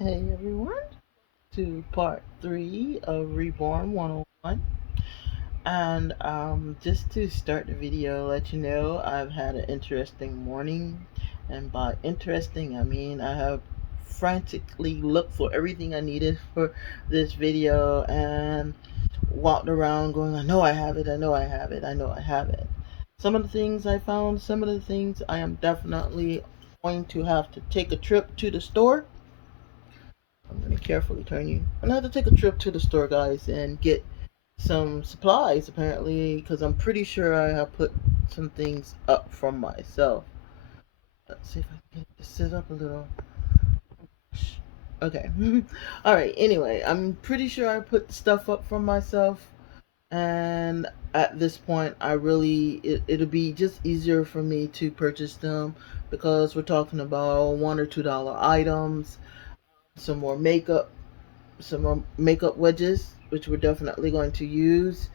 Hey everyone, to part 3 of Reborn 101. And just to start the video, let you know I've had an interesting morning. And by interesting, I mean I have frantically looked for everything I needed for this video and walked around going, I know I have it, I know I have it, I know I have it. Some of the things I found, some of the things I am definitely going to have to take a trip to the store. I'm gonna carefully turn you. I'm gonna have to take a trip to the store, guys, and get some supplies apparently, because I'm pretty sure I have put some things up from myself. Let's see if I can get this set up a little. Okay. All right. Anyway, I'm pretty sure I put stuff up from myself, and at this point, it'll be just easier for me to purchase them because we're talking about $1 or $2 items, some more makeup, some more makeup wedges, which we're definitely going to use.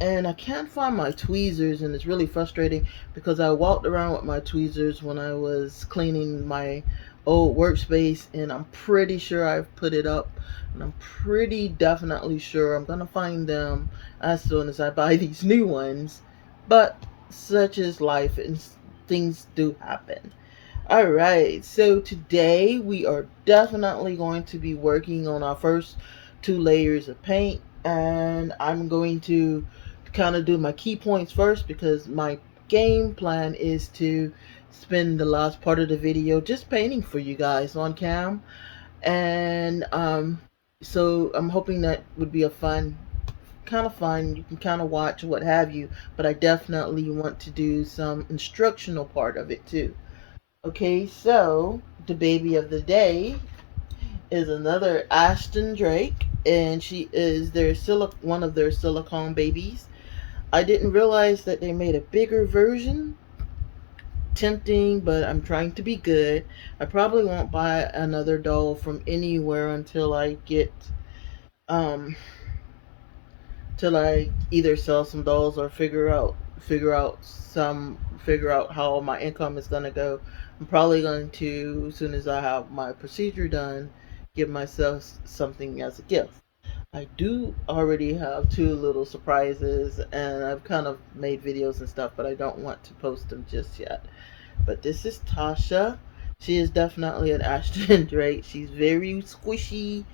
And I can't find my tweezers, and it's really frustrating because I walked around with my tweezers when I was cleaning my old workspace, and I'm pretty sure I've put it up, and I'm pretty definitely sure I'm gonna find them as soon as I buy these new ones. But such is life, and things do happen. All right, so today we are definitely going to be working on our first 2 layers of paint, and I'm going to kind of do my key points first because my game plan is to spend the last part of the video just painting for you guys on cam, and so I'm hoping that would be a fun. You can kind of watch what have you, but I definitely want to do some instructional part of it too. Okay, so the baby of the day is another Ashton Drake, and she is one of their silicone babies. I didn't realize that they made a bigger version. Tempting, but I'm trying to be good. I probably won't buy another doll from anywhere until I get um till I either sell some dolls or figure out how my income is gonna go. I'm probably going to, as soon as I have my procedure done, give myself something as a gift. I do already have 2 little surprises, and I've kind of made videos and stuff, but I don't want to post them just yet. But this is Tasha. She is definitely an Ashton Drake. She's very squishy.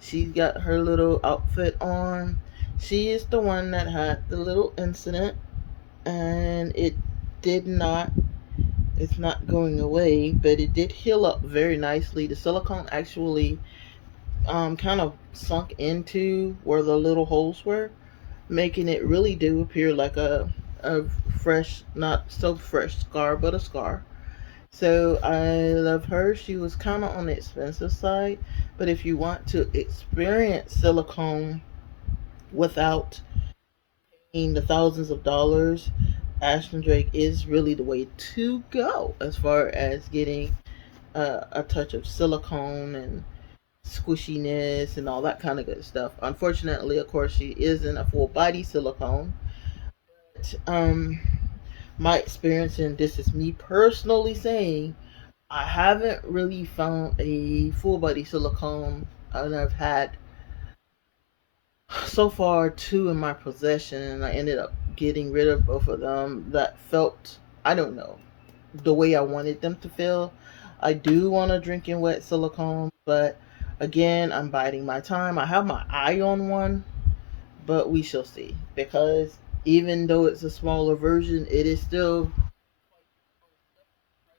She's got her little outfit on. She is the one that had the little incident, and it did not, it's not going away, but it did heal up very nicely. The silicone actually kind of sunk into where the little holes were, making it really do appear like a fresh, not so fresh scar, but a scar. So I love her. She was kind of on the expensive side, but if you want to experience silicone without paying the thousands of dollars, Ashton Drake is really the way to go as far as getting a touch of silicone and squishiness and all that kind of good stuff. Unfortunately, of course, she isn't a full body silicone. But, my experience, and this is me personally saying, I haven't really found a full body silicone, and I've had so far 2 in my possession, and I ended up getting rid of both of them that felt, I don't know, the way I wanted them to feel. I do want to drink in wet silicone, but again, I'm biding my time. I have my eye on one, but we shall see, because even though it's a smaller version, it is still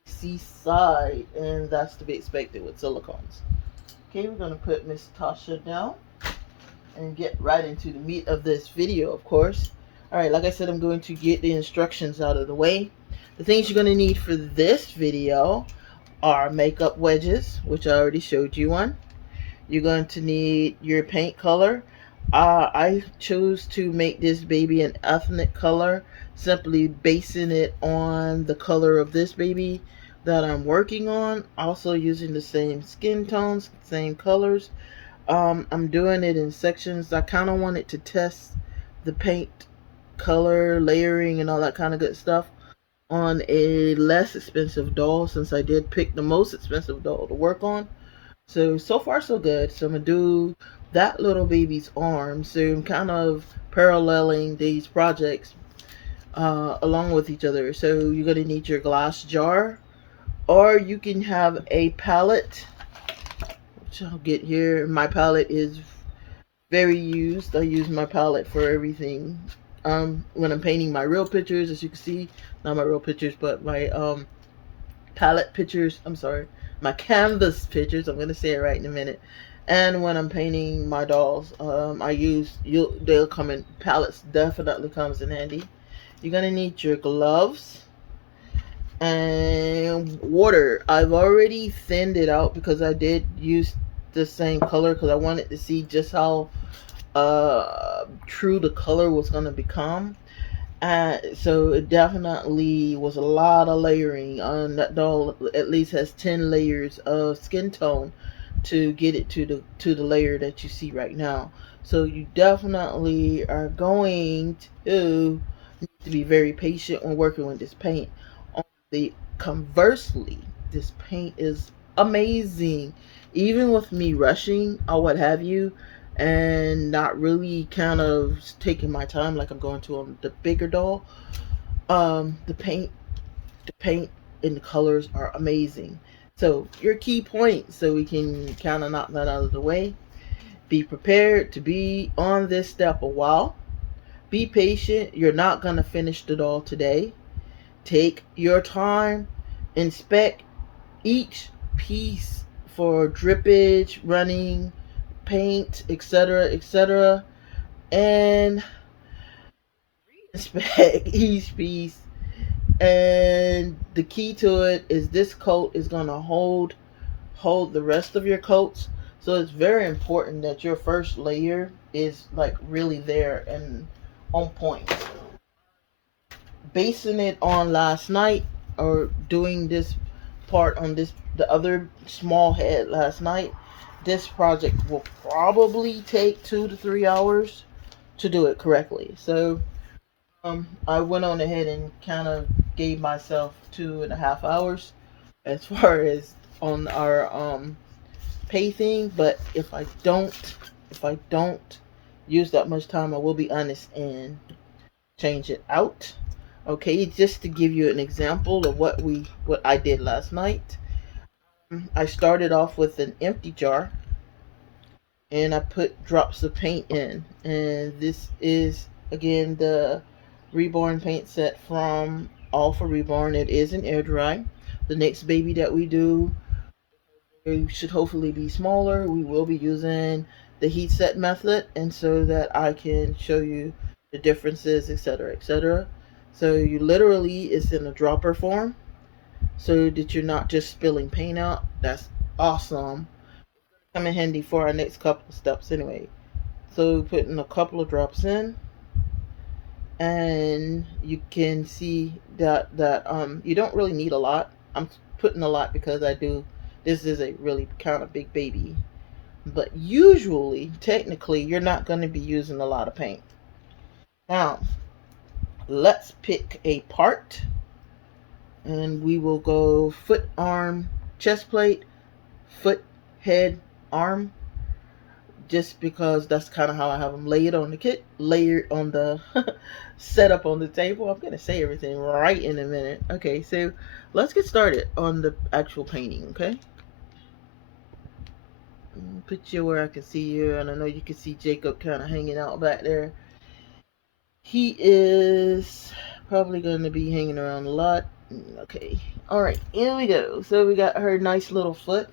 seaside, and that's to be expected with silicones. Okay, we're gonna put Miss Tasha down and get right into the meat of this video, of course. Alright, like I said, I'm going to get the instructions out of the way. The things you're going to need for this video are makeup wedges, which I already showed you one. You're going to need your paint color. I chose to make this baby an ethnic color, simply basing it on the color of this baby that I'm working on. Also using the same skin tones, same colors. I'm doing it in sections. I kind of wanted to test the paint color, layering, and all that kind of good stuff on a less expensive doll, since I did pick the most expensive doll to work on. So far so good. So I'm gonna do that little baby's arm. So I'm kind of paralleling these projects along with each other. So you're gonna need your glass jar, or you can have a palette, which I'll get here. My palette is very used. I use my palette for everything. When I'm painting my real pictures, as you can see, not my real pictures, but my palette pictures. I'm sorry, my canvas pictures. I'm gonna say it right in a minute. And when I'm painting my dolls, I use they'll come in palettes. Definitely comes in handy. You're gonna need your gloves and water. I've already thinned it out because I did use the same color because I wanted to see just how true the color was gonna become. So it definitely was a lot of layering. That doll at least has 10 layers of skin tone to get it to the layer that you see right now. So you definitely are going to need to be very patient when working with this paint. On the conversely, this paint is amazing. Even with me rushing or what have you, and not really kind of taking my time like I'm going to the bigger doll. The paint and the colors are amazing. So your key points, so we can kind of knock that out of the way. Be prepared to be on this step a while. Be patient. You're not gonna finish the doll today. Take your time. Inspect each piece for drippage, running, paint, etc., etc., and inspect each piece. And the key to it is this coat is gonna hold the rest of your coats. So it's very important that your first layer is like really there and on point. Basing it on last night or doing this part on this the other small head last night, this project will probably take 2 to 3 hours to do it correctly. So I went on ahead and kind of gave myself 2.5 hours as far as on our pay thing. But if I don't use that much time, I will be honest and change it out. Okay, just to give you an example of what I did last night. I started off with an empty jar and I put drops of paint in. And this is again the Reborn paint set from All for Reborn. It is an air dry. The next baby that we do, it should hopefully be smaller. We will be using the heat set method, and so that I can show you the differences, etc., etc. So you literally, it's in a dropper form, so that you're not just spilling paint out. That's awesome. Come in handy for our next couple of steps anyway. So putting a couple of drops in, and you can see that you don't really need a lot. I'm putting a lot because I do. This is a really kind of big baby, but usually, technically, you're not going to be using a lot of paint. Now, let's pick a part, and we will go foot, arm, chest plate, foot, head, arm, just because that's kind of how I have them layered on the kit, layered on the setup on the table. I'm gonna say everything right in a minute. Okay, so let's get started on the actual painting. Okay, put you where I can see you, and I know you can see Jacob kind of hanging out back there. He is probably going to be hanging around a lot. Okay, all right, here we go. So we got her nice little foot.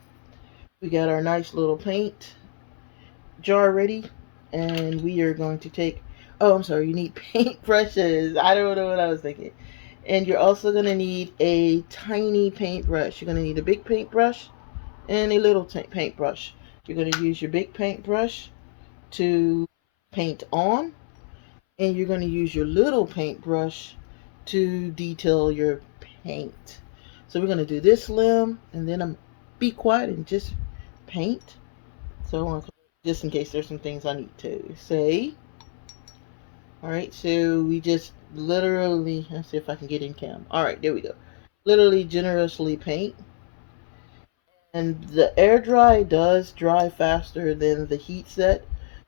We got our nice little paint jar ready, and we are going to take. Oh, I'm sorry. You need paint brushes. I don't know what I was thinking. And you're also gonna need a tiny paintbrush. You're gonna need a big paintbrush and a little paintbrush. You're gonna use your big paintbrush to paint on, and you're gonna use your little paintbrush to detail your paint. So we're gonna do this limb, and then I'm be quiet and just paint. So I want to, just in case there's some things I need to say. All right, so we just literally, let's see if I can get in cam. All right, there we go. Literally generously paint. And the air dry does dry faster than the heat set.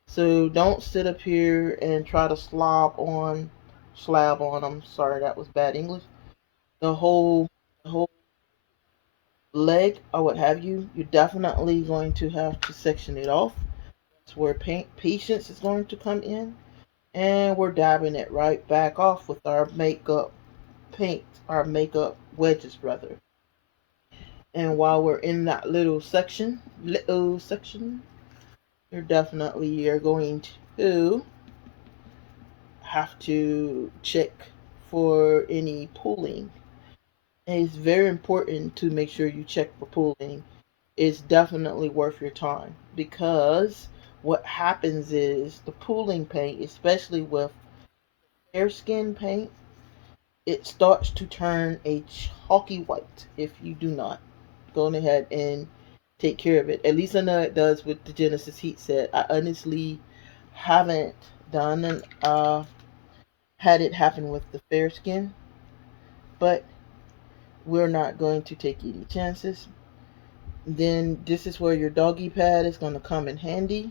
So don't sit up here and try to slab on. I'm sorry, that was bad English. The whole leg or what have you. You're definitely going to have to section it off. That's where patience is going to come in. And we're dabbing it right back off with our makeup paint, our makeup wedges rather. And while we're in that little section, you're going to have to check for any pooling. And it's very important to make sure you check for pooling. It's definitely worth your time because what happens is the pooling paint, especially with fair skin paint, it starts to turn a chalky white if you do not go ahead and take care of it. At least I know it does with the Genesis heat set. I honestly haven't done and had it happen with the fair skin, but we're not going to take any chances. Then this is where your doggy pad is going to come in handy.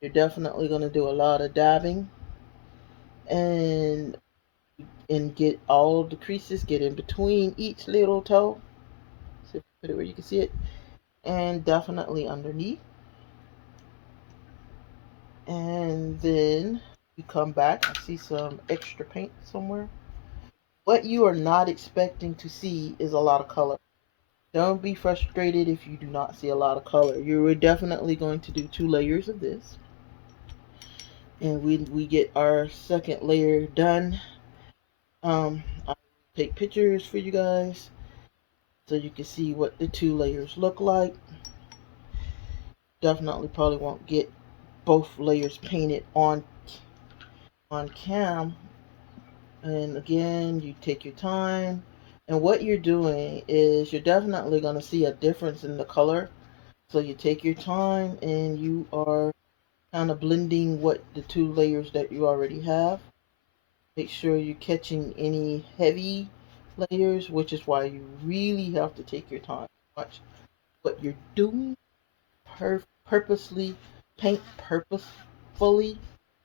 You're definitely going to do a lot of dabbing and get all the creases, get in between each little toe. So put it where you can see it, and definitely underneath. And then you come back. I see some extra paint somewhere. What you are not expecting to see is a lot of color. Don't be frustrated if you do not see a lot of color. You're definitely going to do 2 layers of this. And we get our second layer done. I'll take pictures for you guys so you can see what the 2 layers look like. Definitely probably won't get both layers painted on cam. And again, you take your time. And what you're doing is you're definitely going to see a difference in the color. So you take your time and you are kind of blending what the 2 layers that you already have. Make sure you're catching any heavy layers, which is why you really have to take your time. Watch what you're doing. Purposely paint purposefully,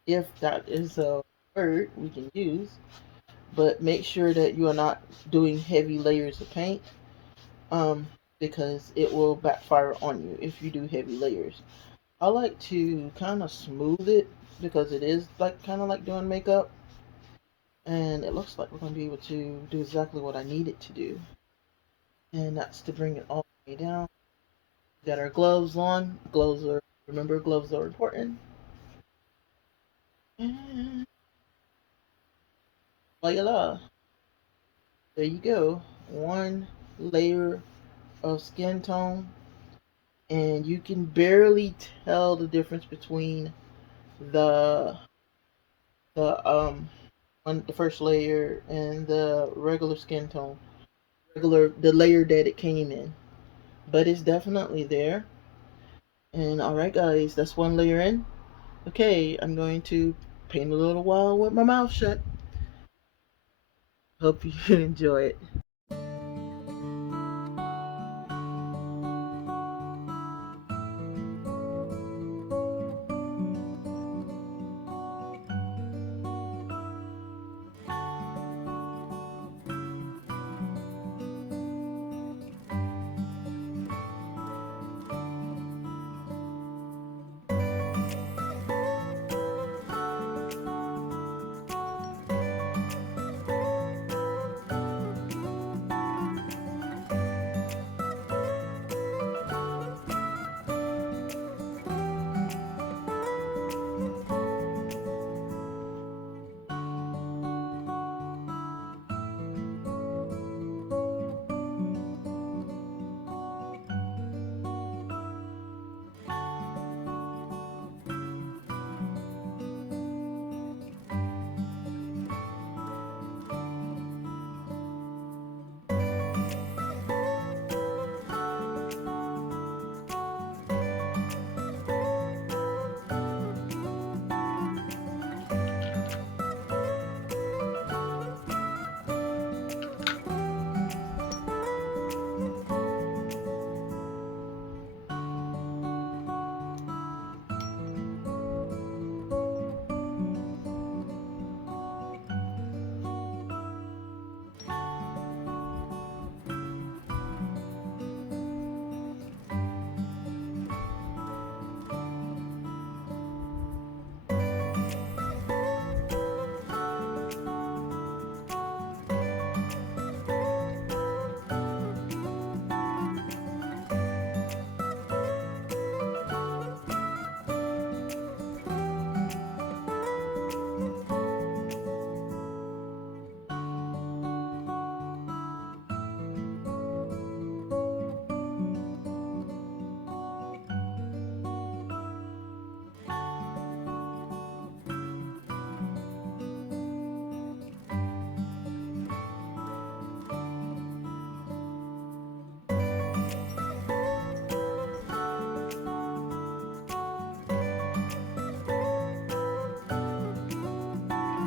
if that is a word we can use. But make sure that you are not doing heavy layers of paint, um, because it will backfire on you if you do heavy layers. I like to kind of smooth it because it is like kind of like doing makeup, and it looks like we're going to be able to do exactly what I need it to do, and that's to bring it all the way down. We got our gloves on. Gloves are important. And voila, there you go. One layer of skin tone, and you can barely tell the difference between the the first layer and the regular skin tone, the layer that it came in. But it's definitely there. And all right, guys, that's one layer in. Okay, I'm going to paint a little while with my mouth shut. Hope you enjoy it.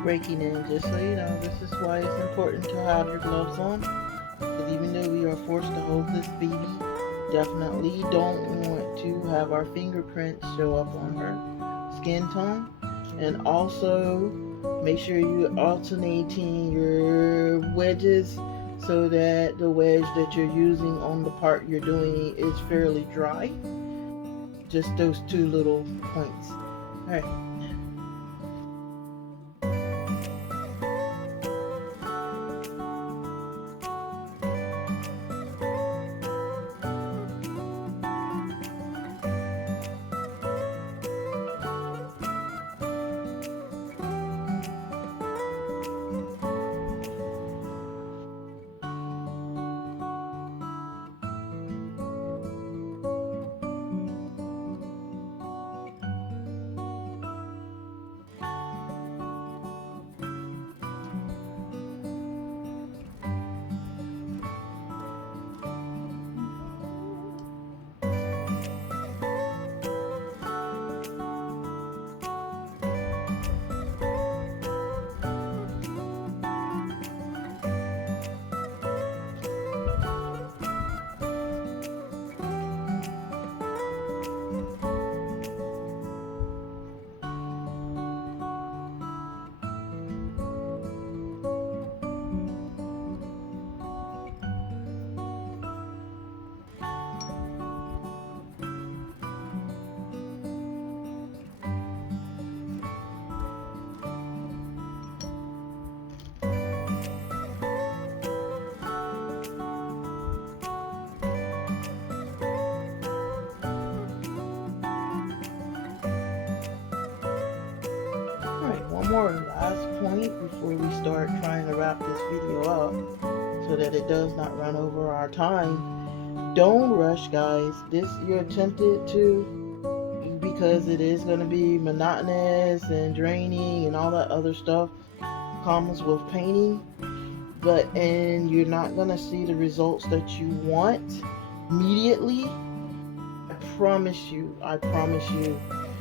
breaking in. Just so you know, this is why it's important to have your gloves on. Because even though we are forced to hold this baby, definitely don't want to have our fingerprints show up on her skin tone. And also make sure you're alternating your wedges so that the wedge that you're using on the part you're doing is fairly dry. Just those two little points. Alright. Alright, one more last point before we start trying to wrap this video up so that it does not run over our time. Don't rush, guys. This you're tempted to, because it is going to be monotonous and draining and all that other stuff comes with painting, and you're not going to see the results that you want immediately. I promise you,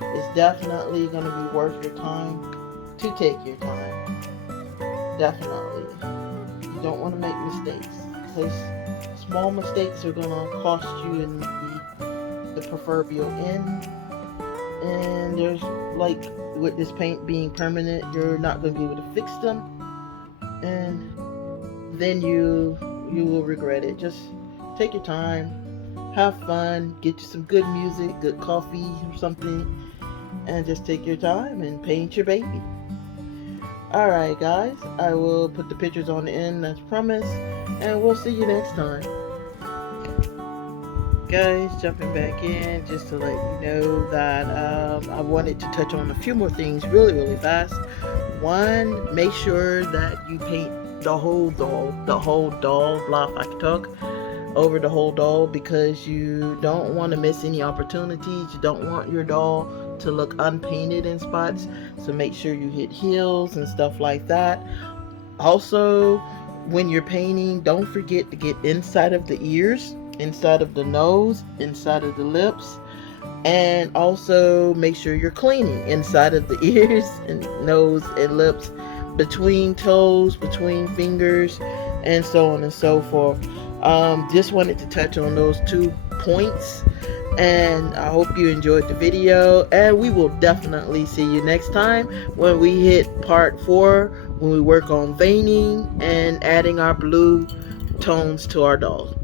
it's definitely going to be worth your time to take your time. Definitely. You don't want to make mistakes, because small mistakes are going to cost you in the proverbial end. And there's, like, with this paint being permanent, you're not going to be able to fix them, and then you will regret it. Just take your time, have fun, get you some good music, good coffee or something, and just take your time and paint your baby. Alright guys, I will put the pictures on the end as promised, and we'll see you next time. Guys, jumping back in just to let you know that I wanted to touch on a few more things really fast. One, make sure that you paint the whole doll, blah, if I can talk, over the whole doll, because you don't want to miss any opportunities. You don't want your doll to look unpainted in spots, so make sure you hit heels and stuff like that. Also, when you're painting, don't forget to get inside of the ears, inside of the nose, inside of the lips, and also make sure you're cleaning inside of the ears and nose and lips, between toes, between fingers, and so on and so forth. Just wanted to touch on those 2 points, and I hope you enjoyed the video, and we will definitely see you next time when we hit part 4, when we work on veining and adding our blue tones to our doll.